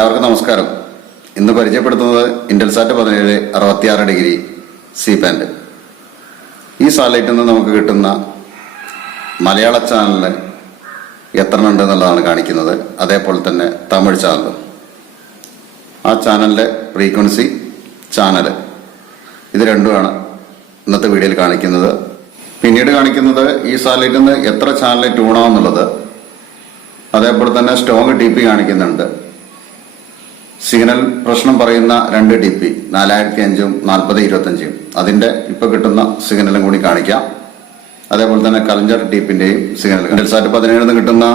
എല്ലാവർക്കും നമസ്കാരം. ഇന്ന് പരിചയപ്പെടുത്തുന്നത് ഇൻഡൽസാറ്റ് പതിനേഴ് അറുപത്തിയാറ് ഡിഗ്രി സി പാൻഡ് ഈ സാറ്റലൈറ്റിൽ നിന്ന് നമുക്ക് കിട്ടുന്ന മലയാള ചാനലിന് എത്ര ഉണ്ട് എന്നുള്ളതാണ് കാണിക്കുന്നത്. അതേപോലെ തന്നെ തമിഴ് ചാനലും. ആ ചാനലിന്റെ ഫ്രീക്വൻസി ചാനൽ. ഇത് രണ്ടുമാണ് ഇന്നത്തെ വീഡിയോയിൽ കാണിക്കുന്നത്. പിന്നീട് കാണിക്കുന്നത് ഈ സാറ്റലൈറ്റിൽ നിന്ന് എത്ര ചാനൽ ട്യൂണാവുന്നുള്ളത് അതേപോലെ തന്നെ സ്ട്രോങ് ടി പി കാണിക്കുന്നുണ്ട്. സിഗ്നൽ പ്രശ്നം പറയുന്ന രണ്ട് ഡി പി നാലായിരത്തി അഞ്ചും നാൽപ്പത് ഇരുപത്തഞ്ചും അതിന്റെ ഇപ്പൊ കിട്ടുന്ന സിഗ്നലും കൂടി കാണിക്കാം. അതേപോലെ തന്നെ കലഞ്ചർ ടീപ്പിന്റെയും സിഗ്നൽ. സാറ്റ് പതിനേഴിൽ നിന്ന് കിട്ടുന്ന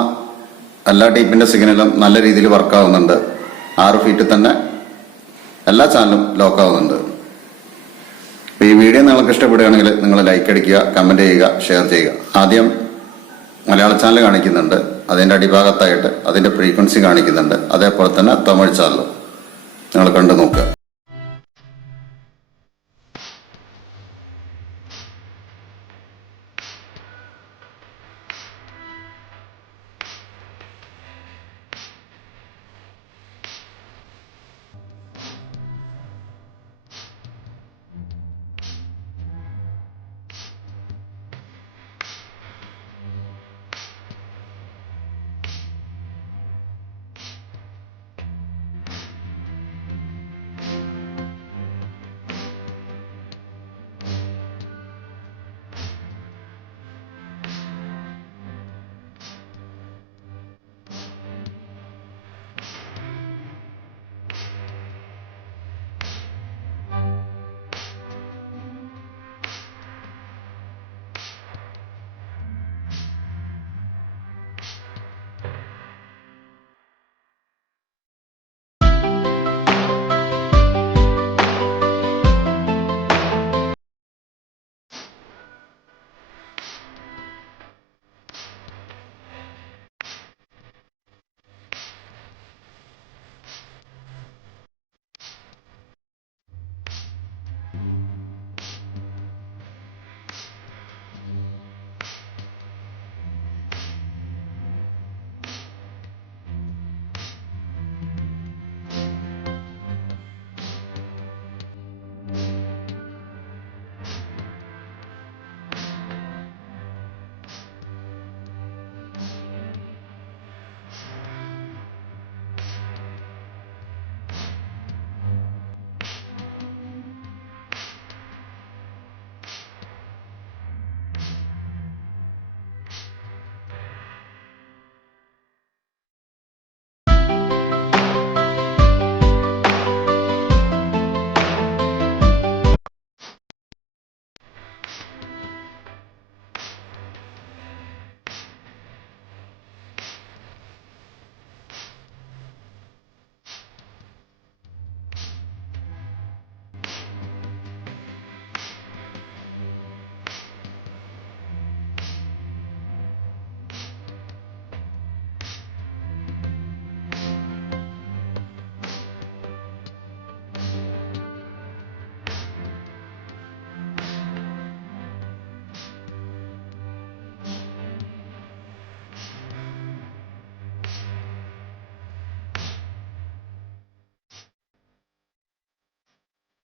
എല്ലാ ടീപ്പിന്റെ സിഗ്നലും നല്ല രീതിയിൽ വർക്കാവുന്നുണ്ട് ആറ് ഫീറ്റിൽ തന്നെ എല്ലാ ചാനലും ലോക്ക് ആവുന്നുണ്ട്. ഈ വീഡിയോ നിങ്ങൾക്ക് ഇഷ്ടപ്പെടുകയാണെങ്കിൽ നിങ്ങൾ ലൈക്ക് അടിക്കുക കമന്റ് ചെയ്യുക ഷെയർ ചെയ്യുക. ആദ്യം മലയാള ചാനൽ കാണിക്കുന്നുണ്ട്. അതിന്റെ അടിഭാഗത്തായിട്ട് അതിന്റെ ഫ്രീക്വൻസി കാണിക്കുന്നുണ്ട്. അതേപോലെ തന്നെ തമിഴ് ചാനലും നിങ്ങൾ കണ്ടു നോക്കുക.